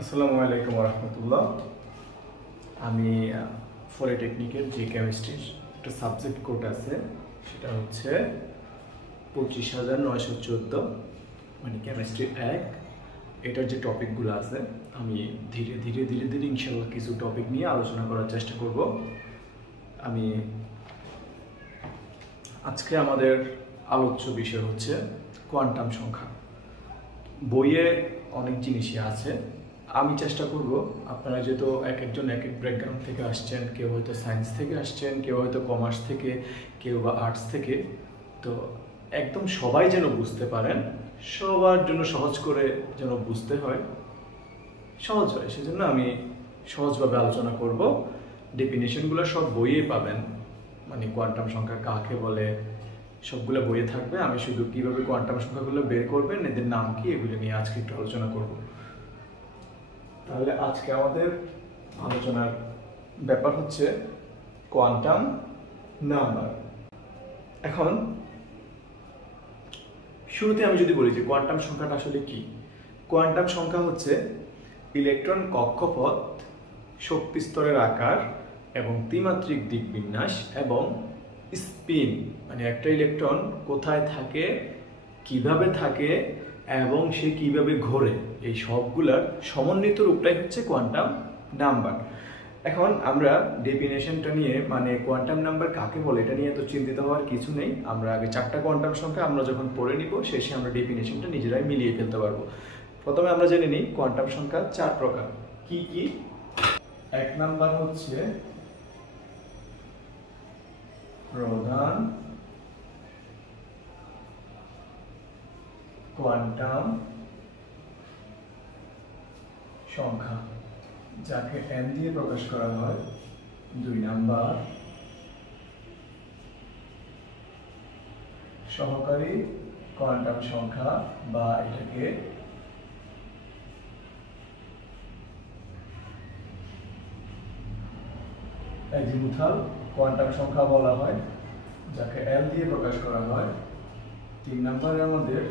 আসসালামু আলাইকুম রহমতুল্লাহ। আমি পলিটেকনিকের যে কেমিস্ট্রির একটা সাবজেক্ট কোড আছে সেটা হচ্ছে 25,914, মানে কেমিস্ট্রি 1। এটার যে টপিকগুলো আছে আমি ধীরে ধীরে ইনশাল্লাহ কিছু টপিক নিয়ে আলোচনা করার চেষ্টা করব। আমি আজকে আমাদের আলোচ্য বিষয় হচ্ছে কোয়ান্টাম সংখ্যা। বইয়ে অনেক জিনিসই আছে, আমি চেষ্টা করব আপনারা যেহেতু এক একজন এক এক ব্যাকগ্রাউন্ড থেকে আসছেন, কেউ হয়তো সায়েন্স থেকে আসছেন, কেউ হয়তো কমার্স থেকে, কেউ বা আর্টস থেকে, তো একদম সবাই যেন বুঝতে পারেন, সবার জন্য সহজ করে যেন বুঝতে হয়, সহজ হয়, সেজন্য আমি সহজভাবে আলোচনা করব। ডেফিনেশনগুলো সব বইয়ে পাবেন, মানে কোয়ান্টাম সংখ্যা কাকে বলে সবগুলো বইয়ে থাকবে। আমি শুধু কিভাবে কোয়ান্টাম সংখ্যাগুলো বের করবেন, এদের নাম কি, এগুলো নিয়ে আজকে একটু আলোচনা করব। তাহলে আজকে আমাদের আলোচনার ব্যাপার হচ্ছে কোয়ান্টাম নাম্বার। এখন শুরুতে আমি যদি বলি যে কোয়ান্টাম সংখ্যাটা আসলে কি, কোয়ান্টাম সংখ্যা হচ্ছে ইলেকট্রন কক্ষপথ, শক্তি স্তরের আকার এবং ত্রিমাত্রিক দিকবিন্যাস এবং স্পিন, মানে একটা ইলেকট্রন কোথায় থাকে, কিভাবে থাকে এবং সে কিভাবে ঘোরে, এই সবগুলার সমন্বিত রূপটাই হচ্ছে কোয়ান্টাম নাম্বার। এখন আমরা ডেফিনেশনটা নিয়ে, মানে কোয়ান্টাম নাম্বার কাকে বলে, এটা নিয়ে তো চিন্তিত হওয়ার কিছু নেই। আমরা আগে 4টা কোয়ান্টাম সংখ্যা আমরা যখন পড়ে নিব, শেষে আমরা ডেফিনেশনটা নিজেরাই মিলিয়ে ফেলতে পারবো। প্রথমে আমরা জেনে নিই কোয়ান্টাম সংখ্যা 4 প্রকার। কি কি? 1 নাম্বার হচ্ছে প্রধান কোয়ান্টাম সংখ্যা, যাকে n দিয়ে প্রকাশ করা হয়। 2 নাম্বার সহকারী কোয়ান্টাম সংখ্যা, বা এটাকে অ্যাজিমুথাল কোয়ান্টাম সংখ্যা বলা হয়, যাকে l দিয়ে প্রকাশ করা হয়। 3 নম্বরে আমাদের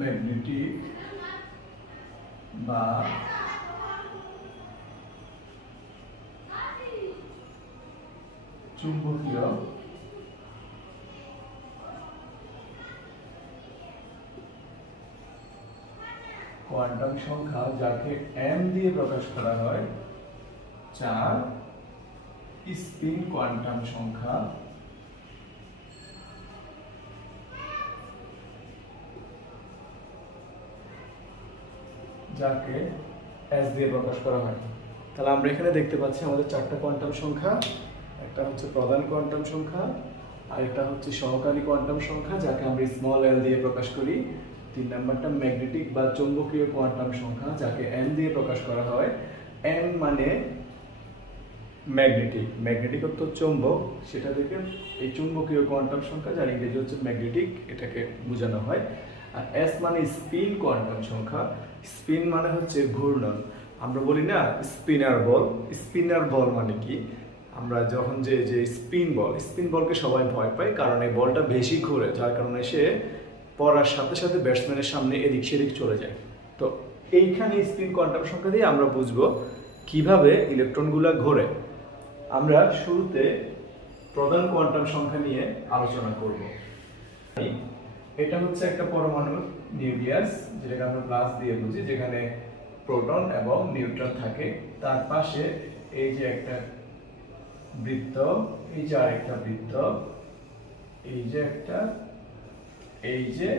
ম্যাগনেটিক বা চুম্বকীয় কোয়ান্টাম সংখ্যা, যাকে m দিয়ে প্রকাশ করা হয়। 4 স্পিন কোয়ান্টাম সংখ্যা, যাকে s দিয়ে প্রকাশ করা হয়। তাহলে আমরা এখানে দেখতে পাচ্ছি আমাদের 4টা কোয়ান্টাম সংখ্যা। একটা হচ্ছে প্রধান কোয়ান্টাম সংখ্যা, আর একটা হচ্ছে সহকারী কোয়ান্টাম সংখ্যা, যাকে আমরা স্মল l দিয়ে প্রকাশ করি। 3 নাম্বারটা ম্যাগনেটিক বা চৌম্বকীয় কোয়ান্টাম সংখ্যা, যাকে m দিয়ে প্রকাশ করা হয়। m মানে ম্যাগনেটিক, ম্যাগনেটিক অর্থ চৌম্বক, সেটা থেকে এই চুম্বকীয় কোয়ান্টাম সংখ্যা, যার ইংরেজি হচ্ছে ম্যাগনেটিক, এটাকে বোঝানো হয়। আর s মানে স্পিন কোয়ান্টাম সংখ্যা, স্পিন মানে হচ্ছে ঘূর্ণন। আমরা বলি না স্পিনার বল, স্পিনার বল মানে কি, আমরা যখন যে স্পিন বলকে সবাই ভয় পায়, কারণ এই বলটা বেশি ঘুরে, যার কারণে সে পড়ার সাথে সাথে ব্যাটসম্যানের সামনে এদিক সেদিক চলে যায়। তো এইখানে স্পিন কোয়ান্টাম সংখ্যা দিয়ে আমরা বুঝবো কিভাবে ইলেকট্রনগুলো ঘোরে। আমরা শুরুতে প্রধান কোয়ান্টাম সংখ্যা নিয়ে আলোচনা করব। এটা হচ্ছে একটা পরমাণুর নিউক্লিয়াস, যেটাকে আমরা প্লাস দিয়ে বুঝি, যেখানে প্রোটন এবং নিউট্রন থাকে। তার পাশে এই যে একটা বৃত্ত, এই যে আরেকটা বৃত্ত, এই যে একটা, এই যে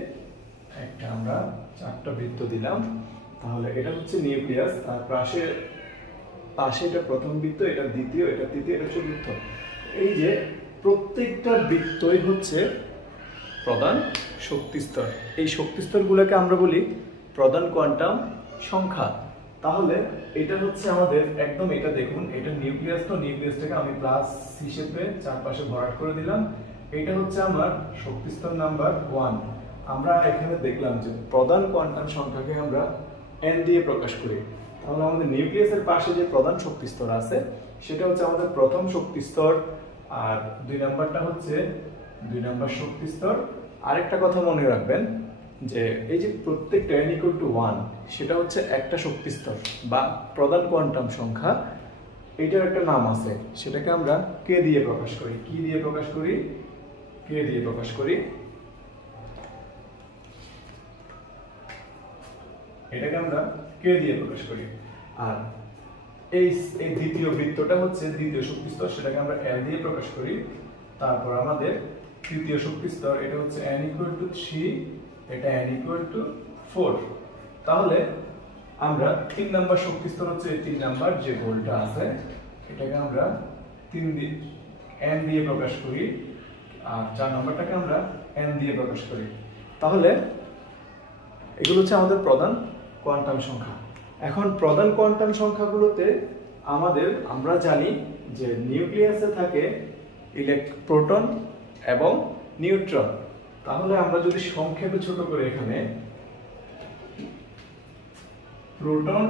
একটা, আমরা 4টা বৃত্ত দিলাম। তাহলে এটা হচ্ছে নিউক্লিয়াস, তার পাশে এটা প্রথম বৃত্ত, এটা দ্বিতীয়, এটা তৃতীয়, এটা চতুর্থ। এই যে প্রত্যেকটা বৃত্তই হচ্ছে প্রধান শক্তিস্তর। এই শক্তিস্তরগুলোকে আমরা বলি প্রধান কোয়ান্টাম সংখ্যা। তাহলে এটা হচ্ছে আমাদের একদম, এটা দেখুন, এটা নিউক্লিয়াস, তো নিউক্লিয়াসটাকে আমি প্লাস হিসেবে চারপাশে ভরাট করে দিলাম। এটা হচ্ছে আমার শক্তিস্তর নাম্বার 1। আমরা এখানে দেখলাম যে প্রধান কোয়ান্টাম সংখ্যাকে আমরা n দিয়ে প্রকাশ করি। তাহলে আমাদের নিউক্লিয়াসের পাশে যে প্রধান শক্তিস্তর আছে সেটা হচ্ছে আমাদের প্রথম শক্তিস্তর, আর 2 নাম্বারটা হচ্ছে 2 নাম্বার শক্তিস্তর। আরেকটা কথা মনে রাখবেন, যে এই যে প্রত্যেকটা n = 1 সেটা হচ্ছে একটা শক্তি স্তর বা প্রধান কোয়ান্টাম সংখ্যা। এটার একটা নাম আছে, সেটাকে আমরা k দিয়ে প্রকাশ করি। কি দিয়ে প্রকাশ করি? k দিয়ে প্রকাশ করি। এটাকে আমরা k দিয়ে প্রকাশ করি। আর এই দ্বিতীয় বৃত্তটা হচ্ছে দ্বিতীয় শক্তি স্তর, সেটাকে আমরা l দিয়ে প্রকাশ করি। তারপর আমাদের তৃতীয় শক্তি স্তর, এটা হচ্ছে n = 3, এটা n = 4। তাহলে আমরা 3 নাম্বার শক্তি স্তর হচ্ছে 3 নাম্বার যে গোলটা আছে, এটাকে আমরা 3 দিয়ে n দিয়ে প্রকাশ করি। আর 4 নাম্বারটাকে আমরা n দিয়ে প্রকাশ করি। তাহলে এগুলো হচ্ছে আমাদের প্রধান কোয়ান্টাম সংখ্যা। এখন প্রধান কোয়ান্টাম সংখ্যাগুলোতে আমরা জানি যে নিউক্লিয়াসে থাকে প্রোটন এবং নিউট্রন। তাহলে আমরা যদি সংক্ষেপে ছোট করে এখানে প্রোটন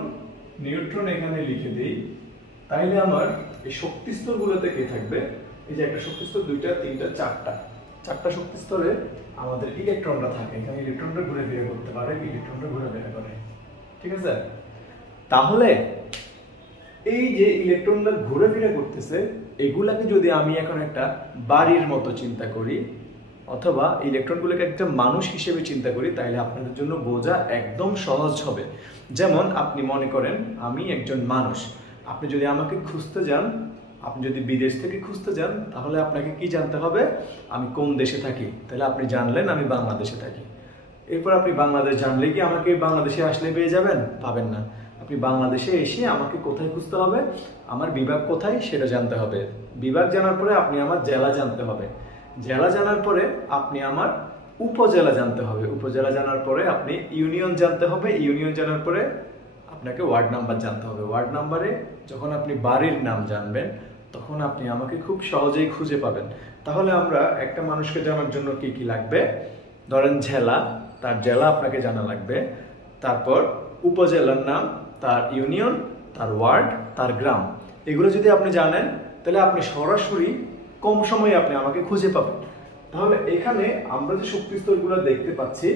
নিউট্রন এখানে লিখে দেই, তাইলে আমার এই শক্তি স্তরগুলোতে কি থাকবে? এই যে একটা শক্তি স্তর, দুইটা, তিনটা, চারটা শক্তি স্তরে আমাদের ইলেকট্রনরা থাকে। এখানে ইলেকট্রনরা ঘুরে ফিরে করতে পারে, ইলেকট্রনরা ঘুরে ফিরে করে। ঠিক আছে? তাহলে এই যে ইলেকট্রনরা ঘুরে ফিরে করতেছে, এগুলাকে যদি আমি এখন একটা বাড়ির মতো চিন্তা করি অথবা ইলেকট্রনগুলোকে একটা মানুষ হিসেবে চিন্তা করি, তাহলে আপনাদের জন্য বোঝা একদম সহজ হবে। যেমন আপনি মনে করেন আমি একজন মানুষ, আপনি যদি আমাকে খুঁজতে যান, আপনি যদি বিদেশ থেকে খুঁজতে যান, তাহলে আপনাকে কি জানতে হবে? আমি কোন দেশে থাকি। তাহলে আপনি জানলেন আমি বাংলাদেশে থাকি। এরপর আপনি বাংলাদেশ জানলে কি আমাকে বাংলাদেশে আসলে পেয়ে যাবেন? পাবেন না। আপনি বাংলাদেশে এসে আমাকে কোথায় খুঁজতে হবে? আমার বিভাগ কোথায় সেটা জানতে হবে। বিভাগ জানার পরে আপনি আমার জেলা জানতে হবে। জেলা জানার পরে আপনি আমার উপজেলা জানতে হবে। উপজেলা জানার পরে আপনি ইউনিয়ন জানতে হবে। ইউনিয়ন জানার পরে আপনাকে ওয়ার্ড নাম্বার জানতে হবে। ওয়ার্ড নাম্বারে যখন আপনি বাড়ির নাম জানবেন, তখন আপনি আমাকে খুব সহজেই খুঁজে পাবেন। তাহলে আমরা একটা মানুষকে জানার জন্য কি কি লাগবে? ধরেন জেলা, তার জেলা আপনাকে জানা লাগবে। তারপর উপজেলার নাম, তার ইউনিয়ন, তার ওয়ার্ড, তার গ্রাম। এগুলো যদি আপনি জানেন, তাহলে আপনি সরাসরি কম সময়ে আপনি আমাকে খুঁজে পাবেন। তাহলে এখানে আমরা যে শক্তি স্তরগুলো দেখতে পাচ্ছি,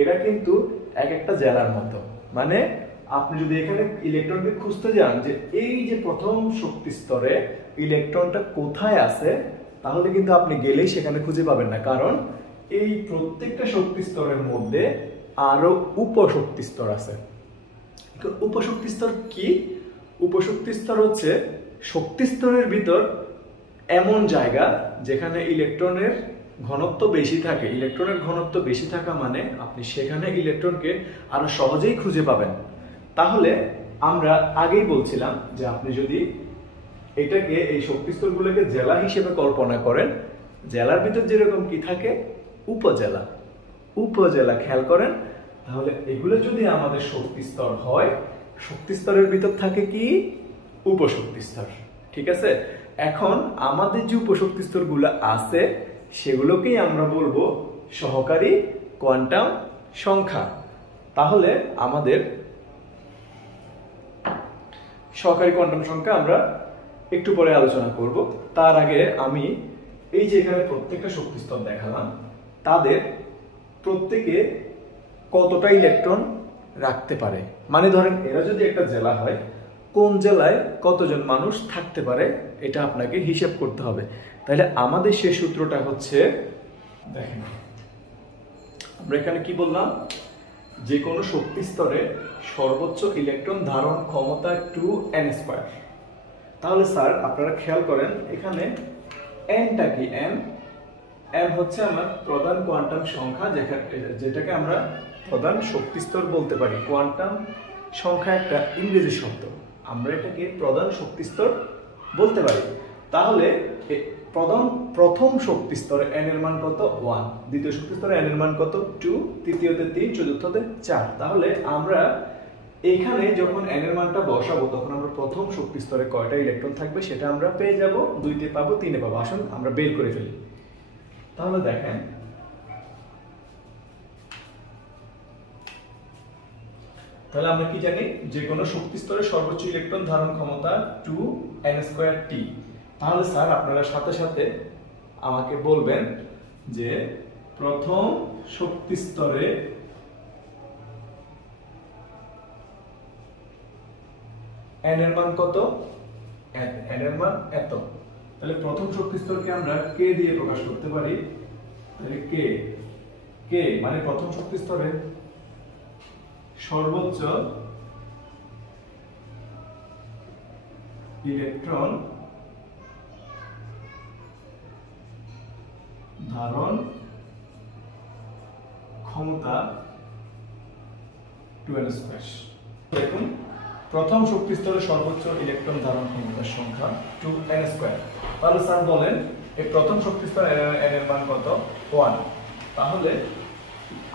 এরা কিন্তু এক একটা জেলার মতো। মানে আপনি যদি এখানে ইলেকট্রনকে খুঁজতে যান যে এই যে প্রথম শক্তি স্তরে ইলেকট্রনটা কোথায় আছে, তাহলে কিন্তু আপনি গেলেই সেখানে খুঁজে পাবেন না। কারণ এই প্রত্যেকটা শক্তি স্তরের মধ্যে আরো উপশক্তি স্তর আছে। উপশক্তি স্তর কি? উপশক্তি স্তর হচ্ছে শক্তি স্তরের ভিতর এমন জায়গা যেখানে ইলেকট্রনের ঘনত্ব বেশি থাকে। ইলেকট্রনের ঘনত্ব বেশি থাকা মানে আপনি সেখানে ইলেকট্রনকে আরো সহজেই খুঁজে পাবেন। তাহলে আমরা আগেই বলছিলাম যে আপনি যদি এটাকে এই শক্তি স্তরগুলোকে জেলা হিসেবে কল্পনা করেন, জেলার ভিতর যেরকম কি থাকে? উপজেলা। উপজেলা খেয়াল করেন। তাহলে এগুলো যদি আমাদের শক্তি স্তর হয়, শক্তি স্তরের ভিতর থাকে কি? উপশক্তি স্তর। ঠিক আছে? এখন আমাদের যে উপশক্তি স্তরগুলো আছে, সেগুলোকেই আমরা বলবো সহকারী কোয়ান্টাম সংখ্যা। তাহলে আমাদের সহকারী কোয়ান্টাম সংখ্যা আমরা একটু পরে আলোচনা করব। তার আগে আমি এই যে এখানে প্রত্যেকটা শক্তি স্তর দেখালাম, তাদের প্রত্যেকে কতটা ইলেকট্রন রাখতে পারে। মানে ধরেন এরা যদি একটা জেলা হয়, কোন জেলায় কতজন মানুষ থাকতে পারে এটা আপনাকে হিসাব করতে হবে। তাহলে আমাদের সেই সূত্রটা হচ্ছে, দেখেন আমরা এখানে কি বললাম? যে কোনো শক্তি স্তরে সর্বোচ্চ ইলেকট্রন ধারণ ক্ষমতা 2n²। তাহলে স্যার আপনারা খেয়াল করেন এখানে nটা কি? n হচ্ছে আমার প্রধান কোয়ান্টাম সংখ্যা, যেটাকে আমরা প্রধান শক্তি স্তর বলতে পারি। কোয়ান্টাম সংখ্যা একটা ইংরেজি শব্দ, আমরা এটাকে প্রধান শক্তি স্তর বলতে পারি। তাহলে প্রথম শক্তি স্তরে n এর মান কত? 1। দ্বিতীয় শক্তি স্তরে n এর মান কত? 2। তৃতীয়তে 3, চতুর্থতে 4। তাহলে আমরা এখানে যখন n এর মানটা বসাবো, তখন আমরা প্রথম শক্তি স্তরে কয়টা ইলেকট্রন থাকবে সেটা আমরা পেয়ে যাব। 2তে পাবো, 3-এ পাবো। আসুন আমরা বের করে ফেলি। তাহলে দেখেন তাহলে আমরা কি জানি? যে কোনো শক্তি স্তরে সর্বোচ্চ ইলেকট্রন ধারণ ক্ষমতা 2n²t। তাহলে স্যার আপনারা সাথে সাথে আমাকে বলবেন যে প্রথম শক্তি স্তরে n এর মান কত, n এর মান এত। তাহলে প্রথম শক্তি স্তরকে আমরা k দিয়ে প্রকাশ করতে পারি। তাহলে k মানে প্রথম শক্তি স্তরে সর্বোচ্চ ইলেকট্রন ধারণ ক্ষমতা 2n²। দেখুন প্রথম শক্তি স্তরে সর্বোচ্চ ইলেকট্রন ধারণ ক্ষমতার সংখ্যা 2n²। তাহলে স্যার বলেন এই প্রথম শক্তি স্তরে n এর মান কত, 1। তাহলে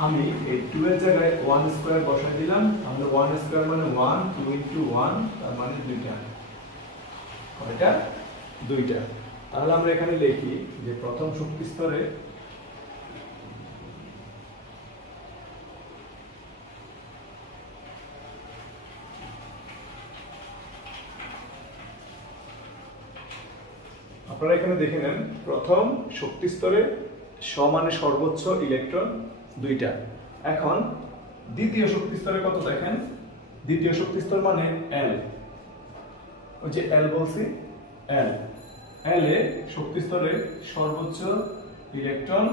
আমি এই 2 এর জায়গায় 1² বসাই দিলাম। তাহলে 1² মানে 1, 2 * 1 তার মানে 2টা। কয়টা, 2টা। তাহলে আমরা এখানে লিখি যে প্রথম শক্তি স্তরে আপনারা এখানে দেখে নেন প্রথম শক্তি স্তরে মানে সর্বোচ্চ ইলেকট্রন 2টা। এখন দ্বিতীয় শক্তি স্তরে কত দেখেন, দ্বিতীয় শক্তি স্তর মানে L, ওই যে L বলছি, L এ শক্তি স্তরে সর্বোচ্চ ইলেকট্রন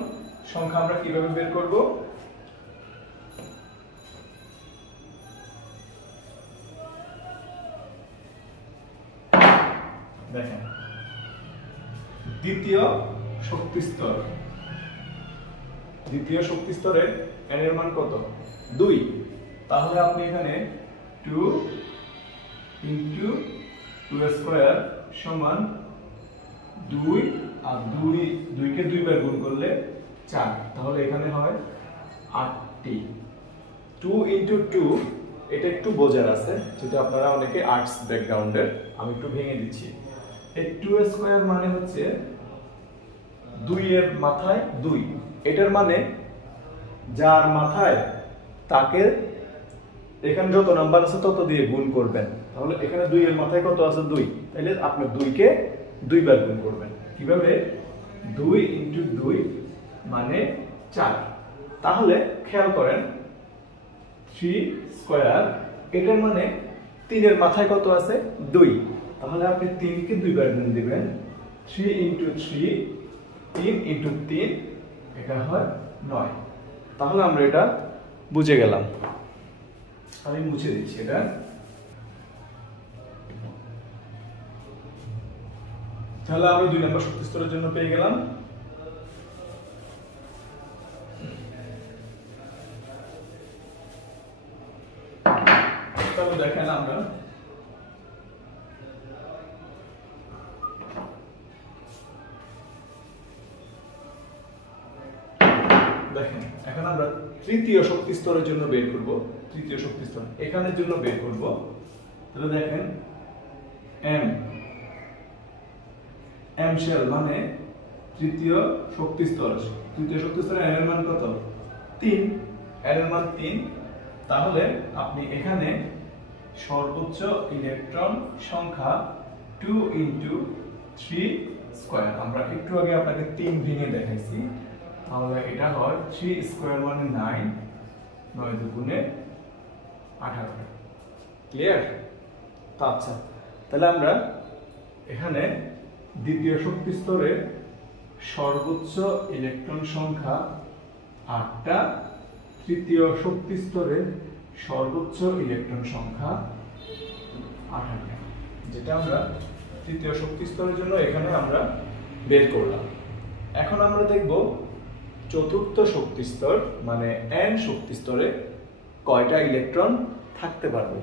সংখ্যা আমরা কিভাবে বের করব, দেখেন দ্বিতীয় শক্তি স্তরে n এর মান কত, 2। তাহলে আপনি এখানে 2 * 2² সমান 2 আর 2 কে 2 বার গুণ করলে 4। তাহলে এখানে হয় 8টি। 2 * 2 এটা একটু বোঝার আছে, যেটা আপনারা অনেকে আর্টস ব্যাকগ্রাউন্ডের, আমি একটু ভেঙে দিচ্ছি। এই 2² মানে হচ্ছে 2 এর মাথায় 2, এটার মানে যার মাথায় তাকে এখানে যত নাম্বার আছে তত দিয়ে গুণ করবেন। তাহলে এখানে 2 এর মাথায় কত আছে, 2। তাহলে আপনি 2 কে 2 বার গুণ করবেন। কিভাবে, 2 * 2 মানে 4। তাহলে খেয়াল করেন 3² এটার মানে 3 এর মাথায় কত আছে, 2। তাহলে আপনি 3 কে 2 বার গুণ দিবেন। 3 * 3 3 * 3 এটা হয় 9। তাহলে আমরা এটা বুঝে গেলাম। আমি মুছে দিচ্ছি এটা। তাহলে আমরা 2 নম্বর শক্তি স্তরের জন্য পেয়ে গেলাম। তাহলে দেখেন আমরা দেখেন এখন আমরা তৃতীয় শক্তি স্তরের জন্য বের করব। তৃতীয় শক্তি স্তর এখানের জন্য বের করব। তাহলে দেখেন m শেল মানে তৃতীয় শক্তি স্তর। তৃতীয় শক্তি স্তরে m এর মান কত, 3। n এর মান 3। তাহলে আপনি এখানে সর্বোচ্চ ইলেকট্রন সংখ্যা 2 * 3² আমরা একটু আগে আপনাকে 3 ভেঙে দেখাইছি। তাহলে এটা হয় 3² মানে 9, 9 দুগুণে 18। ক্লিয়ার? আচ্ছা, তাহলে আমরা এখানে দ্বিতীয় শক্তি স্তরে সর্বোচ্চ ইলেকট্রন সংখ্যা 8টা, তৃতীয় শক্তি স্তরে সর্বোচ্চ ইলেকট্রন সংখ্যা 18টা, যেটা আমরা তৃতীয় শক্তি স্তরের জন্য এখানে আমরা বের করলাম। এখন আমরা দেখব চতুর্থ শক্তি স্তর মানে n শক্তি স্তরে কয়টা ইলেকট্রন থাকতে পারবে।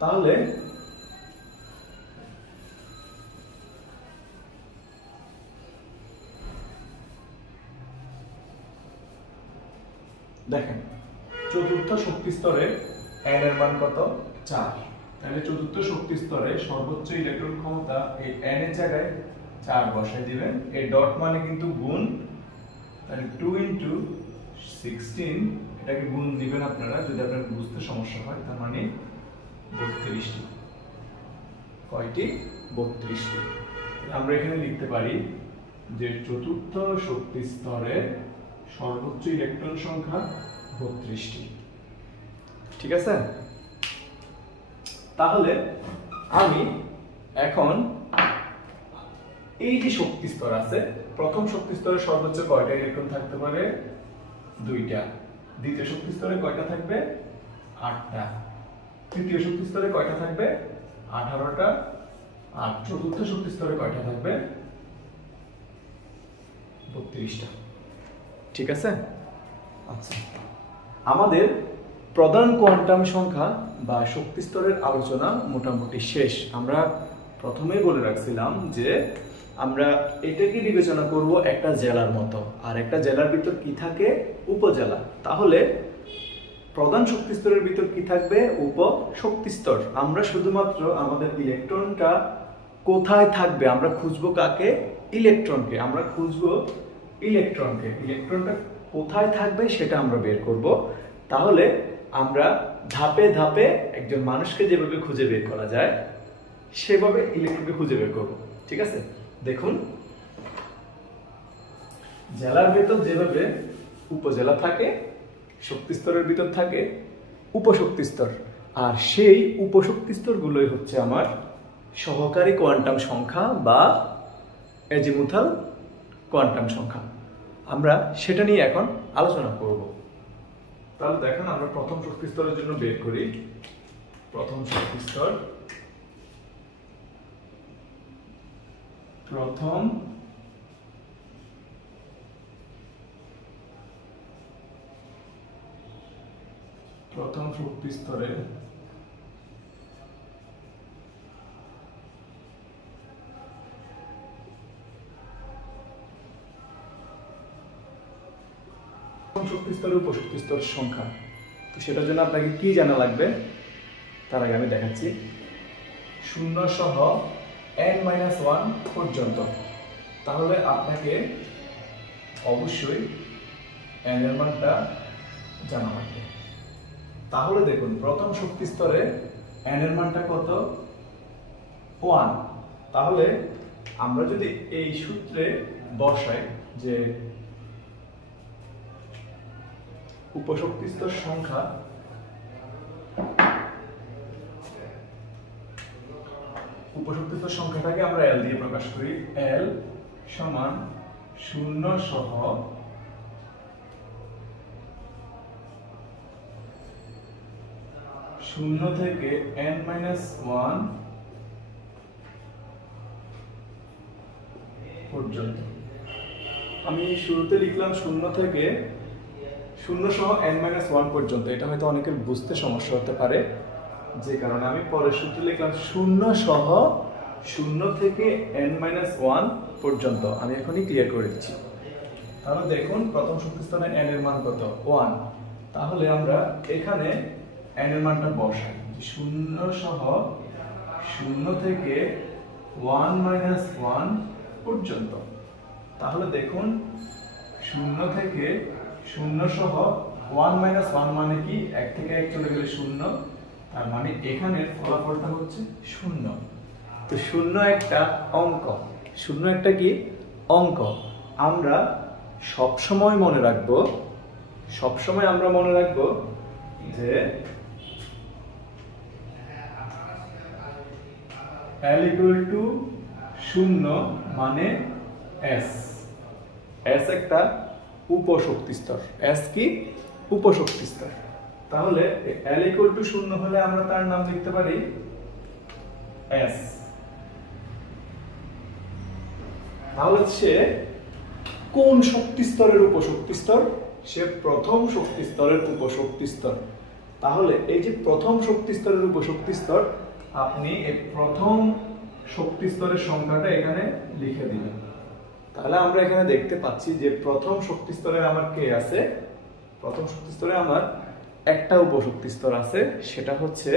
তাহলে দেখেন চতুর্থ শক্তি স্তরে n এর মান কত, 4। তাহলে চতুর্থ শক্তি স্তরে সর্বোচ্চ ইলেকট্রন ক্ষমতা এই n এর জায়গায় 4 বসাই দিবেন। এই ডট মানে কিন্তু গুণ, তাহলে 2 * 16 এটাকে গুণ দিবেন আপনারা, যদি আপনার বুঝতে সমস্যা হয়। তার মানে 32টি। কয়টি? 32টি। আমরা এখানে লিখতে পারি যে চতুর্থ শক্তি স্তরে সর্বোচ্চ ইলেকট্রন সংখ্যা 32টি। ঠিক আছে? তাহলে আমি এখন এই যে শক্তি স্তর আছে, প্রথম শক্তি স্তরে সর্বোচ্চ কয়টা ইলেকট্রন থাকতে পারে? 2টা। দ্বিতীয় শক্তি স্তরে কয়টা থাকবে? 8টা। তৃতীয় শক্তি স্তরে কয়টা থাকবে? 18টা। আর চতুর্থ শক্তি স্তরে কয়টা থাকবে? 32টা। ঠিক আছে? আচ্ছা, আমাদের প্রধান কোয়ান্টাম সংখ্যা বা শক্তি স্তরের আলোচনা মোটামুটি শেষ। আমরা প্রথমেই বলে রাখছিলাম যে আমরা এটাকে বিবেচনা করব একটা জেলার মতো, আর একটা জেলার ভিতর কি থাকে? উপজেলা। তাহলে প্রধান শক্তি স্তরের ভিতর কি থাকবে? উপশক্তি স্তর। আমরা শুধুমাত্র আমাদের ইলেকট্রনটা কোথায় থাকবে আমরা খুঁজবো কাকে? ইলেকট্রনকে। আমরা খুঁজবো ইলেকট্রনকে। ইলেকট্রনটা কোথায় থাকবে সেটা আমরা বের করব। তাহলে আমরা ধাপে ধাপে একজন মানুষকে যেভাবে খুঁজে বের করা যায় সেভাবে ইলেকট্রনকে খুঁজে বের করব। ঠিক আছে? দেখুন, জেলার ভেতর যেভাবে উপজেলা থাকে, শক্তি স্তরের ভিতর থাকে উপশক্তি স্তর, আর সেই উপশক্তি স্তরগুলোই হচ্ছে আমার সহকারী কোয়ান্টাম সংখ্যা বা এজিমুথাল কোয়ান্টাম সংখ্যা। আমরা সেটা নিয়ে এখন আলোচনা করব। তাহলে দেখেন, আমরা প্রথম শক্তি স্তরের জন্য বের করি। প্রথম শক্তি স্তর, প্রথম শক্তি স্তরে শক্তি স্তরের উপশক্তি স্তর সংখ্যা। তো সেটার জন্য আপনাকে কি জানা লাগবে তার আগে আমি দেখাচ্ছি। 0 সহ n-1 পর্যন্ত। তাহলে আপনাকে অবশ্যই n এর মানটা জানা লাগবে। তাহলে দেখুন, প্রথম শক্তি স্তরে n এর মানটা কত? 1। তাহলে আমরা যদি এই সূত্রে বসাই যে উপশক্তি স্তর সংখ্যা সংখ্যাটাকে আমরা L দিয়ে প্রকাশ করি। L সমান 0 সহ শূন্য থেকে n-1 পর্যন্ত। আমি শুরুতে লিখলাম 0 থেকে 0 সহ n-1 পর্যন্ত। এটা হয়তো অনেকের বুঝতে সমস্যা হতে পারে, যে কারণে আমি পরের সূত্রে লিখলাম 0 সহ 0 থেকে n-1 পর্যন্ত। আমি এখনই ক্লিয়ার করে দিচ্ছি। তাহলে দেখুন, প্রথম শক্তি স্তরে n এর মান কত? 1। তাহলে আমরা এখানে n এর মানটা বসাই, 0 সহ 0 থেকে 1-1 পর্যন্ত। তাহলে দেখুন, 0 থেকে 0 সহ 1-1 মানে কি? 1 থেকে 1 চলে গেলে 0, তার মানে এখানের ফলাফলটা হচ্ছে 0। তো 0 একটা অঙ্ক। 0 একটা কি অঙ্ক? আমরা সবসময় মনে রাখবো, আমরা মনে রাখবো যে L = 0 মানে S। S একটা উপশক্তি স্তর। S কি? উপশক্তি স্তর। তাহলে L = 0 হলে আমরা তার নাম লিখতে পারি S। তাহলে সে কোন শক্তি স্তরের উপশক্তি স্তর? সে প্রথম শক্তি স্তরের উপশক্তি স্তর। তাহলে এই যে প্রথম শক্তি স্তরের উপশক্তি স্তর, আপনি এই প্রথম শক্তি স্তরের সংখ্যাটা এখানে লিখে দিবেন। তাহলে আমরা এখানে দেখতে পাচ্ছি যে প্রথম শক্তি স্তরে আমার কে আছে? প্রথম শক্তি স্তরে আমার একটা উপশক্তি স্তর আছে, সেটা হচ্ছে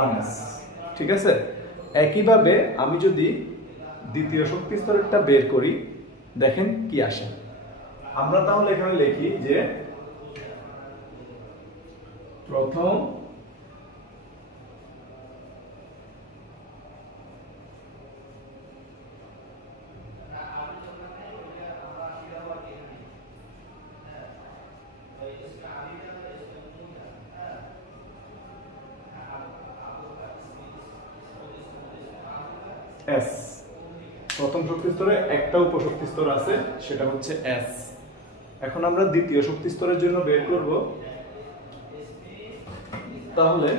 1s। ঠিক আছে? একইভাবে আমি যদি দ্বিতীয় শক্তি স্তরেরটা বের করি, দেখেন কি আসে। আমরা তাহলে এখানে লিখি যে প্রথম এস। প্রথম শক্তি স্তরে একটা উপশক্তি স্তর আছে, সেটা হচ্ছে এস। এখন আমরা দ্বিতীয় শক্তি স্তরের জন্য বের করব। তাহলে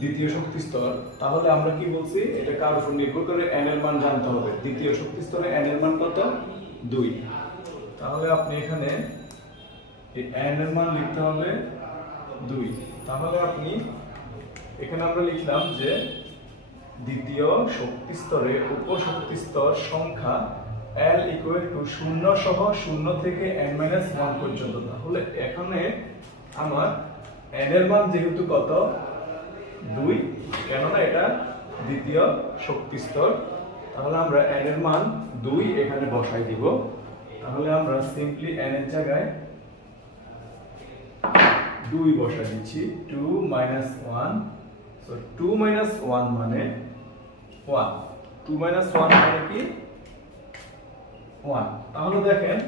দ্বিতীয় শক্তি স্তর, তাহলে আমরা কি বলছি, এটা কার উপর নির্ভর করে, এন এর মান জানতে হবে। দ্বিতীয় শক্তি স্তরে এন এর মান কত, 2। তাহলে আপনি এখানে এই এন এর মান লিখতে হবে 2। তাহলে আপনি এখানে আমরা লিখলাম যে দ্বিতীয় শক্তি স্তরে উপশক্তি স্তর সংখ্যা L = 0 সহ 0 থেকে n-1 পর্যন্ত। তাহলে এখানে আমার n এর মান যেহেতু কত, 2, কেননা এটা দ্বিতীয় শক্তি স্তর, তাহলে আমরা n এর মান 2 এখানে বসাই দিব। তাহলে আমরা সিম্পলি n এর জায়গায় 2 বসাই দিচ্ছি। 2 - 1, সো 2 - 1 মানে 1। 2 - 1 মানে কি, 1। তাহলে দেখেন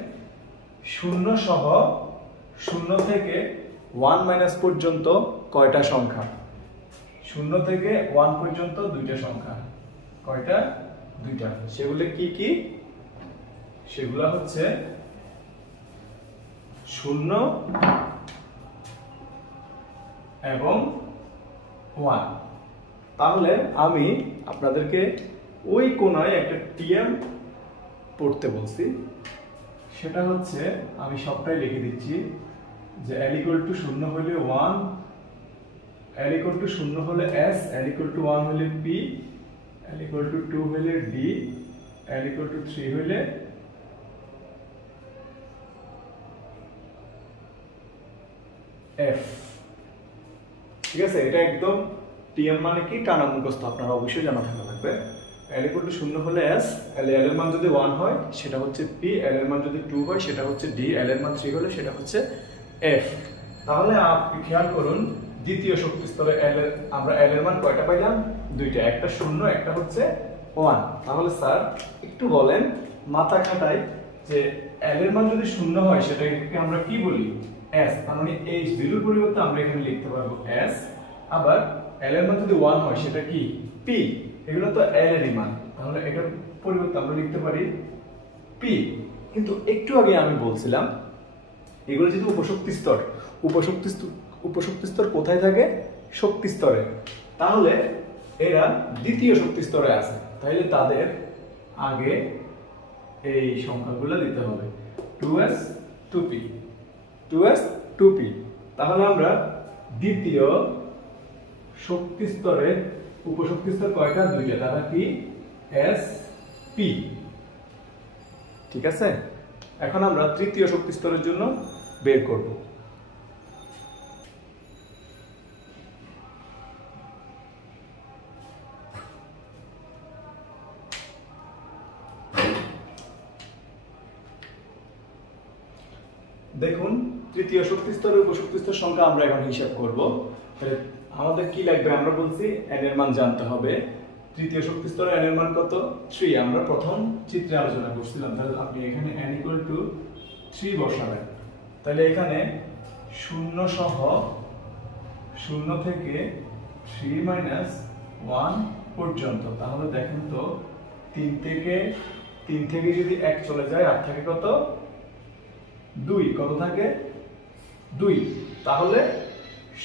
0 সহ 0 থেকে 1 - পর্যন্ত কয়টা সংখ্যা, 0 থেকে 1 পর্যন্ত দুইটা সংখ্যা। কয়টা, দুইটা। সেগুলো কি কি, সেগুলো হচ্ছে 0 এবং 1। তাহলে আমি আপনাদেরকে ওই কোণায় একটা টিএম পড়তে বলছি, সেটা হচ্ছে আমি সবটাই লিখে দিচ্ছি যে L = 0 হলে 1, L = 0 হলে S, L = 1 হলে P, L = 2 হলে D, L = 3 হলে F। ঠিক আছে, এটা একদম টিএম মানে কি টানা মুখস্থ, আপনারা অবশ্যই জানা থাকা লাগবে। L = 0 হলে S, L এর মান যদি 1 হয় সেটা হচ্ছে P, L এর মান যদি 2 হয় সেটা হচ্ছে D, L এর মান 3 হলে সেটা হচ্ছে F। তাহলে আপনি খেয়াল করুন, দ্বিতীয় শক্তি স্তরে আমরা L এর মান কয়টা পাইলাম, দুইটা, একটা 0, একটা হচ্ছে 1। তাহলে স্যার একটু বলেন, মাথা খাটাই, যে L এর মান যদি 0 হয় সেটাকে আমরা কি বলি, S। তার মানে এই ভ্যালুর পরিবর্তে আমরা এখানে লিখতে পারবো S। আবার L এর মান যদি 1 হয় সেটা কি, P। এগুলো তো L এর মান, তাহলে এটার পরিবর্তে আমরা লিখতে পারি P। কিন্তু একটু আগে আমি বলছিলাম এগুলো যেহেতু উপশক্তি স্তর, উপশক্তি স্তর কোথায় থাকে, শক্তি স্তরে। তাহলে এরা দ্বিতীয় শক্তি স্তরে আছে, তাহলে তাদের আগে এই সংখ্যাগুলো দিতে হবে, 2s 2p, 2s 2p। তাহলে আমরা দ্বিতীয় শক্তি স্তরে উপশক্তি স্তর কয়টা, দুইটা, তারা কি, S P। ঠিক আছে, এখন আমরা তৃতীয় শক্তি স্তরের জন্য বের করব। দেখুন, তৃতীয় শক্তি স্তরের উপশক্তি স্তর সংখ্যা আমরা এখন হিসাব করব। তাহলে আমাদের কি লাগবে, আমরা বলছি n এর মান জানতে হবে। তৃতীয় শক্তি স্তরে n এর মান কত, 3। আমরা প্রথম চিত্রে আলোচনা করছিলাম। তাহলে আপনি এখানে n = 3 বসাবেন। তাহলে এখানে 0 সহ 0 থেকে 3 - 1 পর্যন্ত। তাহলে দেখেন তো 3 থেকে যদি 1 চলে যায় আর থাকে কত, 2। কত থাকে, 2। তাহলে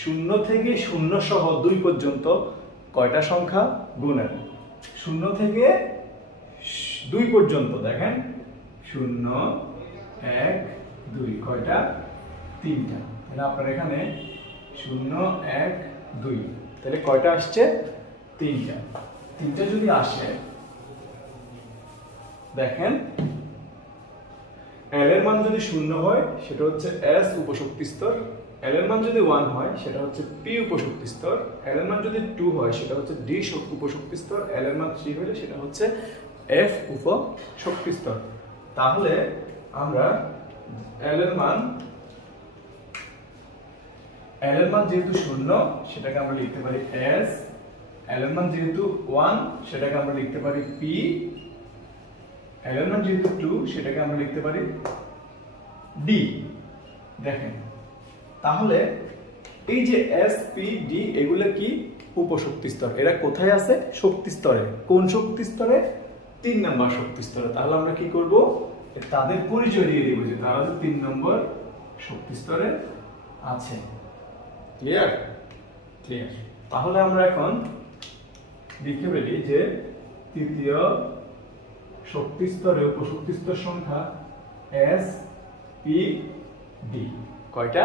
0 থেকে 0 সহ 2 পর্যন্ত কয়টা সংখ্যা গুণেন, 0 থেকে 2 পর্যন্ত দেখেন 0 1 2, কয়টা, 3টা। তাহলে আপনার এখানে 0 1 2, তাহলে কয়টা আসছে, 3টা। 3টা যদি আসে, দেখেন L এর মান যদি 0 হয় সেটা হচ্ছে S উপশক্তি স্তর, L এর মান যদি 1 হয় সেটা হচ্ছে P উপশক্তি স্তর, L এর মান যদি 2 হয় সেটা হচ্ছে D উপশক্তি স্তর, L এর মান 3 হলে সেটা হচ্ছে F উপশক্তি স্তর। তাহলে আমরা L এর মান যেহেতু 0 সেটাকে আমরা লিখতে পারি S, L এর মান যেহেতু 1 সেটাকে আমরা লিখতে পারি P, L এর মান যেহেতু 2 সেটাকে আমরা লিখতে পারি D। দেখেন তাহলে এই যে S P D এগুলো কি উপশক্তি স্তর, এরা কোথায় আছে? শক্তি স্তরে। কোন শক্তি স্তরে? 3 নম্বর শক্তি স্তরে। তাহলে আমরা কি করব, তাদের পরিচয় দিয়ে দেব যে তারা 3 নম্বর শক্তি স্তরে আছে। ক্লিয়ার? ক্লিয়ার। তাহলে আমরা এখন লিখে ফেলি যে তৃতীয় শক্তি স্তরে উপশক্তি স্তর সংখ্যা S P D। কয়টা?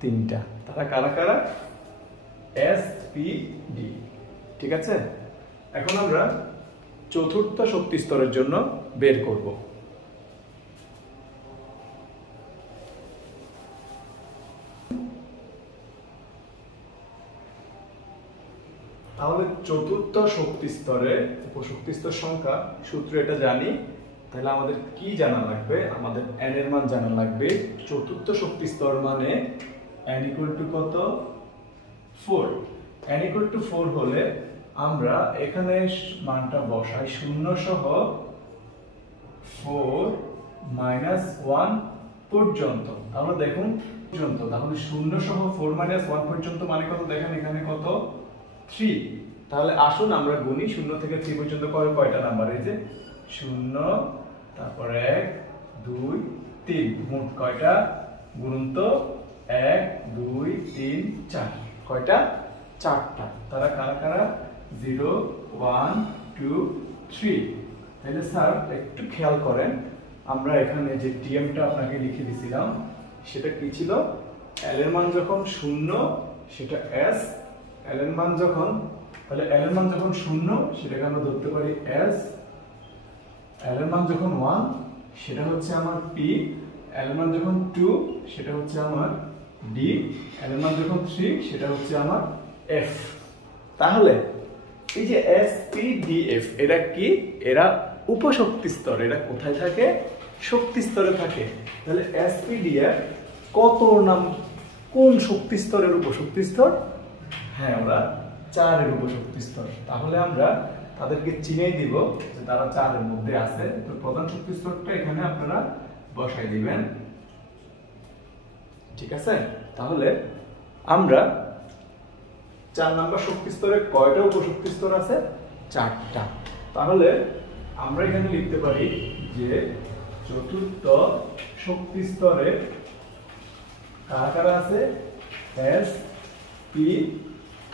3টা। তারা কারা কারা? S P D। ঠিক আছে, এখন আমরা চতুর্থ শক্তি স্তরের জন্য বের করব। তাহলে চতুর্থ শক্তি স্তরে উপশক্তি স্তর সংখ্যা সূত্র এটা জানি, তাহলে আমাদের কি জানা লাগবে? আমাদের n এর মান জানা লাগবে। চতুর্থ শক্তি স্তর মানে n = কত? 4। n = 4 হলে আমরা এখানে মানটা বসাই 0 সহ 4 - 1 পর্যন্ত। তাহলে দেখুন পর্যন্ত, তাহলে 0 সহ 4 - 1 পর্যন্ত মানে কত? দেখেন এখানে কত? 3। তাহলে আসুন আমরা গুনি 0 থেকে 3 পর্যন্ত কয়টা নাম্বার? এই যে 0, তারপর 1, 2, 3, মোট কয়টা? গুণন তো 1, 2, 3, 4। কয়টা? 4টা। তারা কারা কারা? 0, 1, 2, 3। তাহলে স্যার একটু খেয়াল করেন, আমরা এখানে যে টিএমটা আপনাকে লিখে দিয়েছিলাম সেটা কি ছিল? L এর মান যখন 0 সেটা S, L এর মান যখন, তাহলে L এর মান যখন 0 সেটাকে আমরা ধরতে পারি S, L এর মান যখন 1 সেটা হচ্ছে আমার P, L এর মান যখন 2 সেটা হচ্ছে আমার D, L এর মান যখন 3 সেটা হচ্ছে আমার F। তাহলে এই যে S P D F এরা কি? এরা উপশক্তি স্তর। এরা কোথায় থাকে? শক্তি স্তরে থাকে। তাহলে S P D F কত নাম, কোন শক্তি স্তরের উপশক্তি স্তর? হ্যাঁ, আমরা 4 এর উপশক্তি স্তর। তাহলে আমরা তাদেরকে চিনেই দিব যে তারা 4 এর মধ্যে আছে। তো প্রধান শক্তি স্তরটা এখানে আপনারা বসাই দিবেন। ঠিক আছে, তাহলে আমরা 4 নম্বর শক্তি স্তরে কয়টা উপশক্তি স্তর আছে? 4টা। তাহলে আমরা এখানে লিখতে পারি যে চতুর্থ শক্তি স্তরে কারা কারা আছে? S P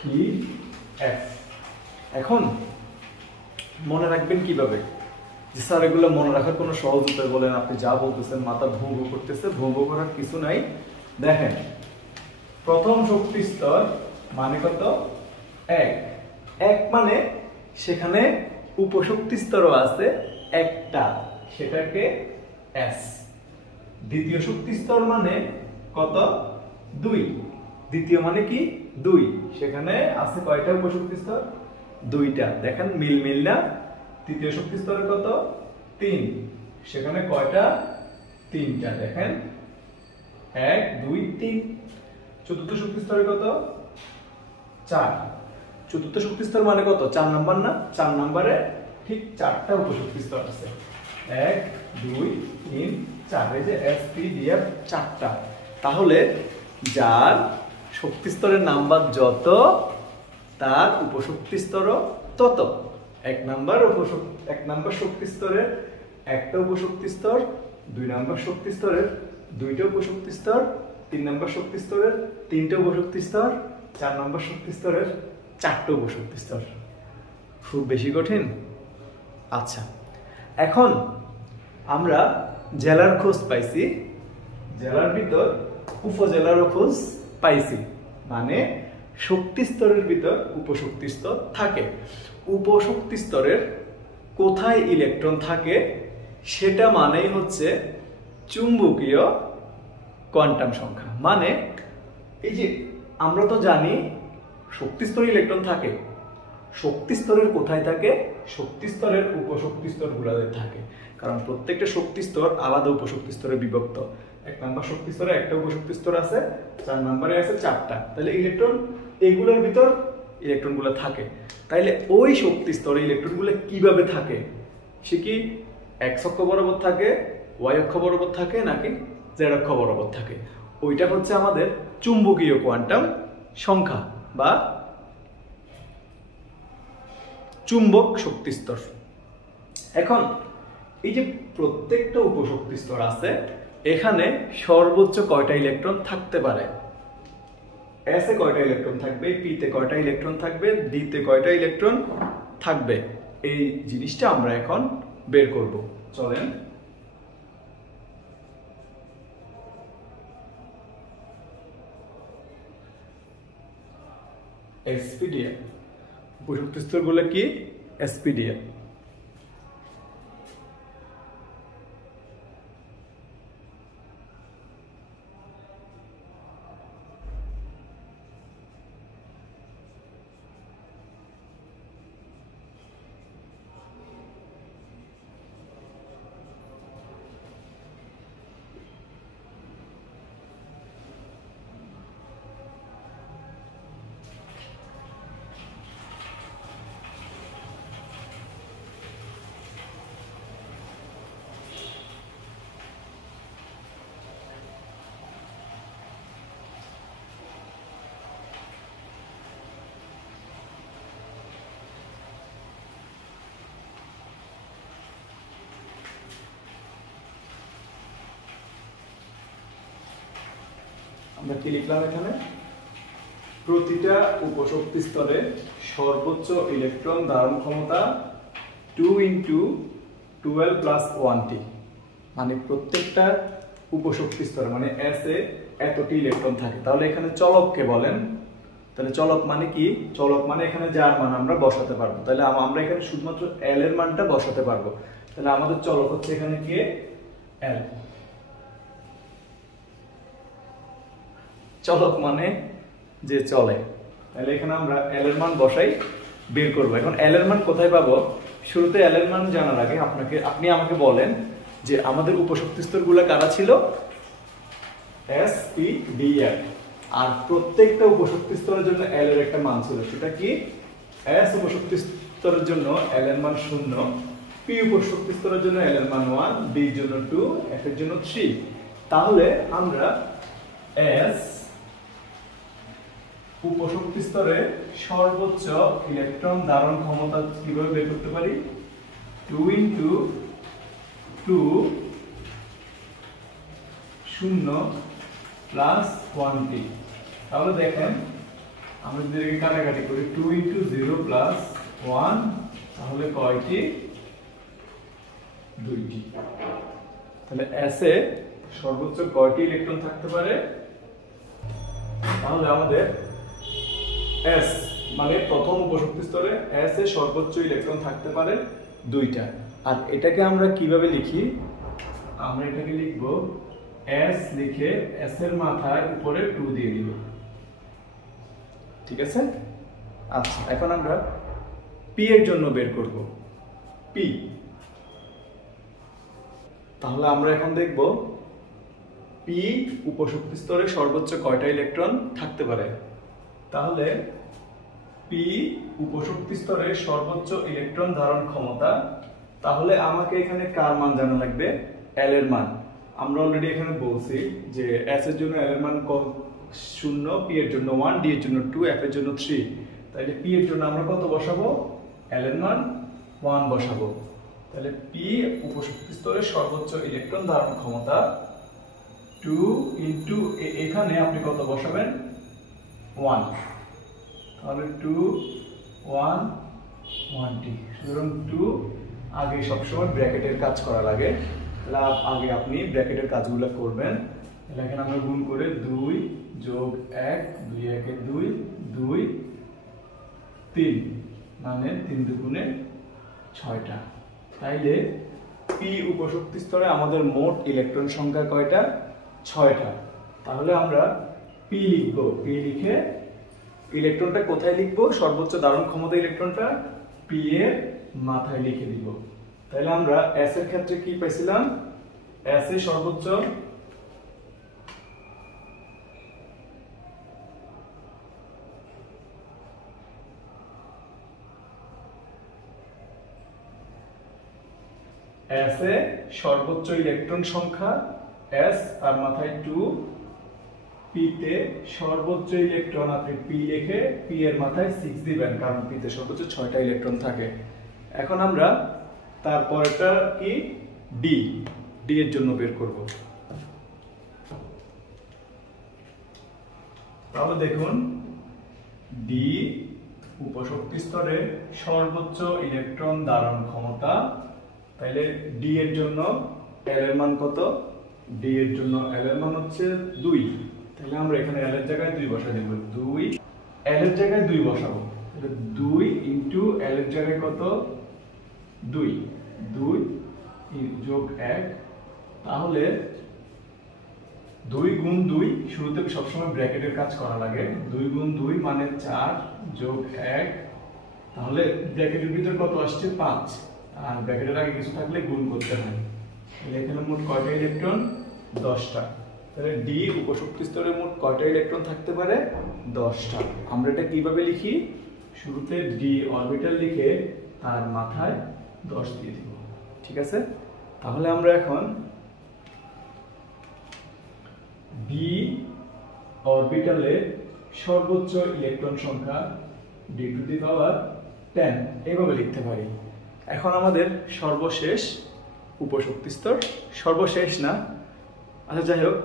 D F। এখন মনে রাখবেন কিভাবে? যে স্যার এগুলো মনে রাখার কোনো সহজ উপায় বলেন? আপনি যা বলতেছেন মাথা ভু ভু করতেছে। ভু ভু করার কিছু নাই। দেখেন প্রথম শক্তি স্তর মানে কত? 1। 1 মানে সেখানে উপশক্তি স্তরও আছে একটা, সেটাকে S। দ্বিতীয় শক্তি স্তর মানে কত? 2। দ্বিতীয় মানে কি? 2। সেখানে আছে কয়টা উপশক্তি স্তর? 2টা। দেখেন মিল মিল না? তৃতীয় শক্তি স্তরে কত? 3। সেখানে কয়টা? 3টা। দেখেন 1, 2, 3। চতুর্থ শক্তি স্তরে কত? 4। চতুর্থ শক্তি স্তর মানে কত? 4 নাম্বার না? 4 নম্বরে ঠিক 4টা উপশক্তি স্তর আছে। 1, 2, 3, 4। এই যে S P D F 4টা। তাহলে যার শক্তি স্তরের নাম্বার যত তার উপশক্তি স্তরও তত। 1 নম্বর শক্তি স্তরের একটা উপশক্তি স্তর, 2 নম্বর শক্তি স্তরের 2টা উপশক্তি স্তর, 3 নম্বর শক্তি স্তরের 3টা উপশক্তি স্তর, 4 নম্বর শক্তি স্তরের 4টা উপশক্তি স্তর। খুব বেশি কঠিন? আচ্ছা, এখন আমরা জেলার খোঁজ পাইছি, জেলার ভিতর উপজেলারও খোঁজ পাইছি। মানে শক্তি স্তরের ভিতর উপশক্তি স্তর থাকে। উপশক্তি স্তরের কোথায় ইলেকট্রন থাকে সেটা মানেই হচ্ছে চুম্বকীয় কোয়ান্টাম সংখ্যা। মানে এই যে আমরা তো জানি শক্তি স্তরে ইলেকট্রন থাকে, শক্তি স্তরের কোথায় থাকে? শক্তি স্তরের উপশক্তি স্তরগুলোতে থাকে। কারণ প্রত্যেকটা শক্তি স্তর আলাদা উপশক্তি স্তরে বিভক্ত। 1 নম্বর শক্তি স্তরে একটা উপশক্তি স্তর আছে, 4 নম্বরে আছে 4টা। তাহলে ইলেকট্রন এগুলোর ভিতর ইলেকট্রনগুলো থাকে। তাইলে ওই শক্তি স্তরে ইলেকট্রনগুলো কিভাবে থাকে? সে কি এক্স অক্ষ বরাবর থাকে, ওয়াই অক্ষ বরাবর থাকে নাকি জেড অক্ষ বরাবর থাকে, ওইটা হচ্ছে আমাদের চুম্বকীয় কোয়ান্টাম সংখ্যা বা চুম্বক শক্তি স্তর। এখন এই যে প্রত্যেকটা উপশক্তি স্তর আছে, এখানে সর্বোচ্চ কয়টা ইলেকট্রন থাকতে পারে? এস এ কয়টা ইলেকট্রন থাকবে, পি তে কয়টা ইলেকট্রন থাকবে, ডি তে কয়টা ইলেকট্রন থাকবে, এই জিনিসটা আমরা এখন বের করব। চলেন এসপিডিএ উপশক্তি স্তরগুলো কি? এসপিডিএ। আমরা কি লিখলাম এখানে? প্রতিটা উপশক্তি স্তরে সর্বোচ্চ ইলেকট্রন ধারণ ক্ষমতা 2 × 12 + 1t, মানে প্রত্যেকটা উপশক্তি স্তরে মানে এস এ এতটি ইলেকট্রন থাকে। তাহলে এখানে চলককে বলেন, তাহলে চলক মানে কি? চলক মানে এখানে যার মান আমরা বসাতে পারবো। তাহলে আমরা এখানে শুধুমাত্র এল এর মানটা বসাতে পারবো। তাহলে আমাদের চলক হচ্ছে এখানে কি? এল। চলক মানে যে চলে, তাহলে এখানে আমরা এল এর মান বসাই, বের করব। এখন এল এর মান কোথায় পাবো? শুরুতে এল এর মান জানার আগে আপনি আমাকে বলেন যে আমাদের উপশক্তি স্তরগুলো কারা ছিল? এস পি ডি এল। আর প্রত্যেকটা উপশক্তি স্তরের জন্য এল এর একটা মান ছিল, সেটা কি? এস উপশক্তি স্তরের জন্য এল এর মান 0, পি উপশক্তি স্তরের জন্য এল এর মান 1, ডি এর জন্য 2, এফ এর জন্য 3। তাহলে আমরা এস উপশক্তি স্তরে সর্বোচ্চ ইলেকট্রন ধারণ ক্ষমতা কিভাবে বের করতে পারি? 2 × 2 0 + 1t। তাহলে দেখেন আমরা যদি এটাকে কাটাকাটি করি 2 × 0 + 1, তাহলে কয়টি? 2টি। তাহলে এস এ সর্বোচ্চ কয়টি ইলেকট্রন থাকতে পারে? তাহলে আমাদের এস মানে প্রথম উপশক্তি স্তরে এস এ সর্বোচ্চ ইলেকট্রন থাকতে পারে 2টা। আর এটাকে আমরা কিভাবে লিখি? আমরা এটাকে লিখব এস লিখে এস এর মাথায় উপরে 2 দিয়ে দিব। ঠিক আছে? আচ্ছা, এখন আমরা পি এর জন্য বের করব পি। তাহলে আমরা এখন দেখব পি উপশক্তি স্তরে সর্বোচ্চ কয়টা ইলেকট্রন থাকতে পারে। তাহলে পি উপশক্তি স্তরে সর্বোচ্চ ইলেকট্রন ধারণ ক্ষমতা, তাহলে আমাকে এখানে কার মান জানা লাগবে? এল এর মান। আমরা অলরেডি এখানে বলছি যে এস এর জন্য এল এর মান 0, পি এর জন্য 1, ডি এর জন্য 2, এফ এর জন্য 3। তাহলে পি এর জন্য আমরা কত বসাবো? এল এর মান 1 বসাবো। তাহলে পি উপশক্তি স্তরে সর্বোচ্চ ইলেকট্রন ধারণ ক্ষমতা 2 × এখানে আপনি কত বসাবেন? 1। তাহলে 2 1 1t। সুতরাং 2 আগে সবসময় ব্র্যাকেটের কাজ করা লাগে, তাহলে আগে আপনি ব্র্যাকেটের কাজগুলো করবেন। তাহলে এখানে আমরা গুণ করে 2 + 1 2 1 এ 2 2 3, মানে 3 2 6টা। তাইলে পি উপশক্তি স্তরে আমাদের মোট ইলেকট্রন সংখ্যা কয়টা? 6টা। তাহলে আমরা পি লিখব। পি লিখে ইলেকট্রনটা কোথায় লিখব? সর্বোচ্চ ধারণ ক্ষমতা ইলেকট্রনটা পি এর মাথায় লিখে দিব। তাহলে আমরা এস এর ক্ষেত্রে কি পেয়েছিলাম? এস এর সর্বোচ্চ S এ সর্বোচ্চ ইলেকট্রন সংখ্যা S আর মাথায় 2, P তে সর্বোচ্চ ইলেকট্রন আপনি P লিখে P এর মাথায় 6 দিবেন কারণ P তে সর্বোচ্চ 6টা ইলেকট্রন থাকে। এখন আমরা তারপরটা কি D এর জন্য বের করব। তাহলে দেখুন D উপশক্তি স্তরে সর্বোচ্চ ইলেকট্রন ধারণ ক্ষমতা, তাহলে D এর জন্য L এর মান কত? D এর জন্য L এর মান হচ্ছে 2, তাহলে আমরা এখানে L এর জায়গায় 2 বসাই দেব। 2 L এর জায়গায় 2 বসাবো, তাহলে 2 ইনটু L এর জায়গায় কত? 2 যোগ 1, তাহলে 2 গুণ 2, শুরুতে সবসময় ব্র্যাকেটের কাজ করা লাগে। 2 গুণ 2 মানে 4 যোগ 1, তাহলে ব্র্যাকেটের ভিতর কত আসছে? 5, আর ব্র্যাকেটের আগে কিছু থাকলে গুণ করতে হয়। তাহলে এখানে মোট কয়টা ইলেকট্রন? 10টা। তাহলে D উপশক্তি স্তরে মোট কয়টা ইলেকট্রন থাকতে পারে? 10টা। আমরা এটা কিভাবে লিখি? শুরুতে D অরবিটাল লিখে তার মাথায় 10 দিয়ে দিব। ঠিক আছে, তাহলে আমরা এখন D অরবিটালে সর্বোচ্চ ইলেকট্রন সংখ্যা D টু দি পাওয়ার 10 এভাবে লিখতে পারি। এখন আমাদের সর্বশেষ উপশক্তি স্তর, সর্বশেষ না, আচ্ছা যাই হোক,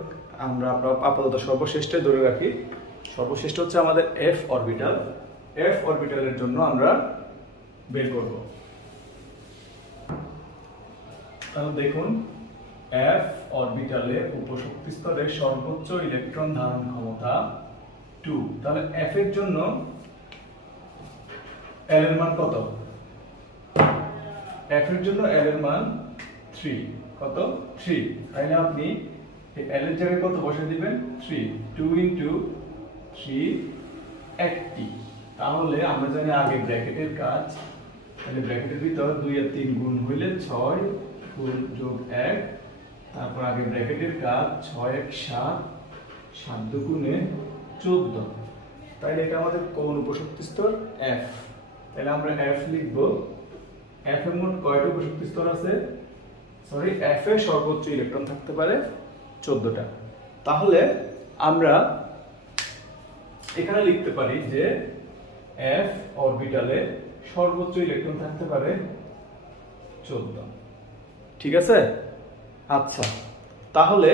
আমরা আপাতত সর্বশেষটা ধরে রাখি। সর্বশেষটা হচ্ছে আমাদের F অরবিটাল। F অরবিটালের জন্য আমরা বের করব। তাহলে দেখুন F অরবিটালে উপশক্তি স্তরে সর্বোচ্চ ইলেকট্রন ধারণ ক্ষমতা 2, তাহলে F এর জন্য L এর মান কত? F এর জন্য L এর মান 3, কত? 3, তাহলে আপনি L এর জায়গায় কত বসাই দিবেন? 3, 2 ইনটু 3 80, তাহলে আমরা জানি আগে ব্র্যাকেটের কাজ, তাহলে ব্র্যাকেটের ভিতর 2 আর 3 গুণ হইলে 6 গুণ যোগ 1, তারপর আগে ব্র্যাকেটের কাজ 6 1 7, 7 2 গুণে 14, তাহলে এটা আমাদের কোন উপশক্তি স্তর? F। তাহলে আমরা F লিখব। F এর মোট কয়টা উপশক্তি স্তর আছে? সরি, F এর সর্বোচ্চ ইলেকট্রন থাকতে পারে 14টা। তাহলে আমরা এখানে লিখতে পারি যে F অরবিটালে সর্বোচ্চ ইলেকট্রন থাকতে পারে 14। ঠিক আছে, আচ্ছা, তাহলে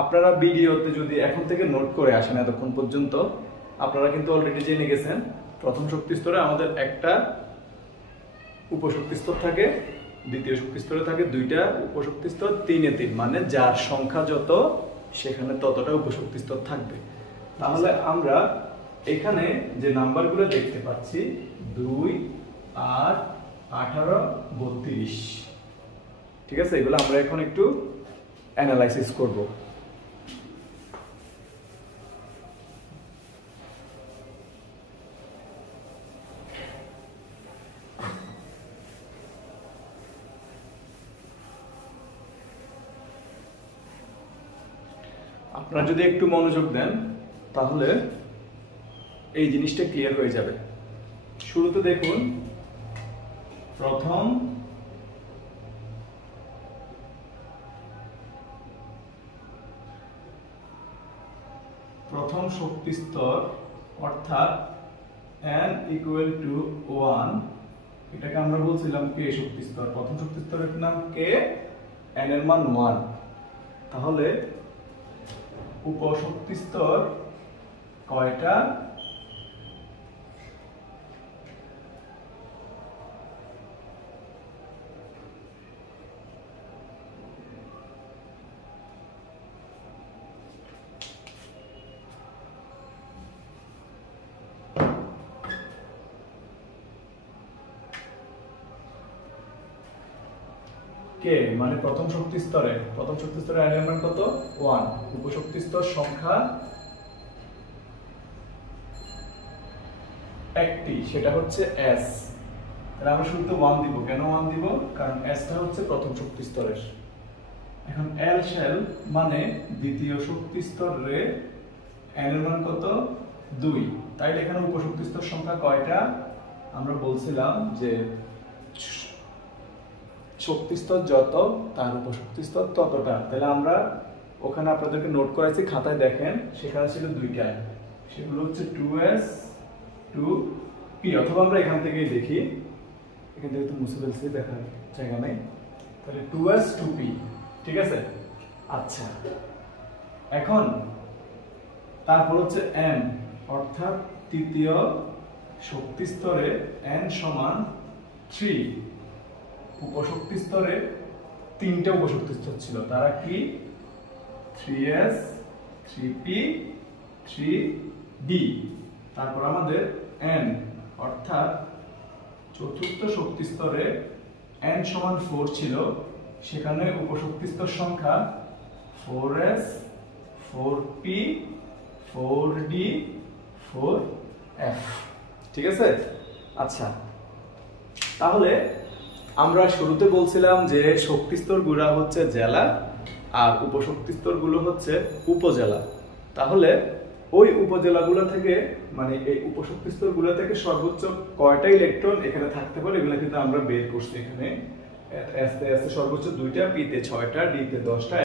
আপনারা ভিডিওতে যদি এখন থেকে নোট করে আসেন এতক্ষণ পর্যন্ত, আপনারা কিন্তু অলরেডি জেনে গেছেন প্রথম শক্তি স্তরে আমাদের একটা উপশক্তি স্তর থাকে, দ্বিতীয় শক্তি স্তরে থাকে 2টা উপশক্তি স্তর, 3 এ 3, মানে যার সংখ্যা যত সেখানে ততটা উপশক্তি স্তর থাকবে। তাহলে আমরা এখানে যে নাম্বারগুলো দেখতে পাচ্ছি 2 8 18 32, ঠিক আছে, এগুলো আমরা এখন একটু অ্যানালাইসিস করব। আপনারা যদি একটু মনোযোগ দেন তাহলে এই জিনিসটা ক্লিয়ার হয়ে যাবে। শুরুতে দেখুন প্রথম শক্তি স্তর অর্থাৎ n equal to 1, এটাকে আমরা বলছিলাম k শক্তি স্তর। প্রথম শক্তি স্তরের নাম k, n এর মান 1। তাহলে উপশক্তি স্তর কয়টা? কে মানে প্রথম শক্তি স্তরে n এর মান কত? 1। উপশক্তি স্তর সংখ্যা একটি, সেটা হচ্ছে s। তাহলে আমরা শুরুতে 1 দিব। কেন 1 দিব? কারণ s টা হচ্ছে প্রথম শক্তি স্তরের। এখন l শেল মানে দ্বিতীয় শক্তি স্তরে n এর মান কত? 2। তাইলে এখানে উপশক্তি স্তর সংখ্যা কয়টা? আমরা বলছিলাম যে শক্তি স্তর যত তার উপশক্তি স্তর ততটা। তাহলে আমরা ওখানে আপনাদেরকে নোট করাইছি, খাতায় দেখেন, সেখানে ছিল দুইটা, সেগুলো হচ্ছে 2s 2p, অথবা আমরা এখান থেকেই দেখি, এখান থেকে তো মুছে ফেলছি, দেখার জায়গা নেই। তাহলে 2s 2p, ঠিক আছে। আচ্ছা, এখন তারপর হচ্ছে n, অর্থাৎ তৃতীয় শক্তি স্তরে n সমান 3, উপশক্তি স্তরে 3টা উপশক্তি স্তর ছিল, তারা কি 3s 3p 3d। তারপর আমাদের n, অর্থাৎ চতুর্থ শক্তি স্তরে n সমান 4 ছিল, সেখানে উপশক্তি স্তর সংখ্যা 4s 4p 4d 4f, ঠিক আছে। আচ্ছা, তাহলে আমরা শুরুতে বলছিলাম যে শক্তি স্তরগুলো হচ্ছে জেলা আর উপশক্তি স্তরগুলো হচ্ছে উপজেলা। তাহলে ওই উপজেলাগুলো থেকে, মানে এই উপশক্তি স্তরগুলো থেকে সর্বোচ্চ কয়টা ইলেকট্রন এখানে থাকতে পারে এগুলো কিন্তু আমরা বের করছি। এখানে এস তে সর্বোচ্চ 2টা, পি তে 6টা, ডি তে 10টা,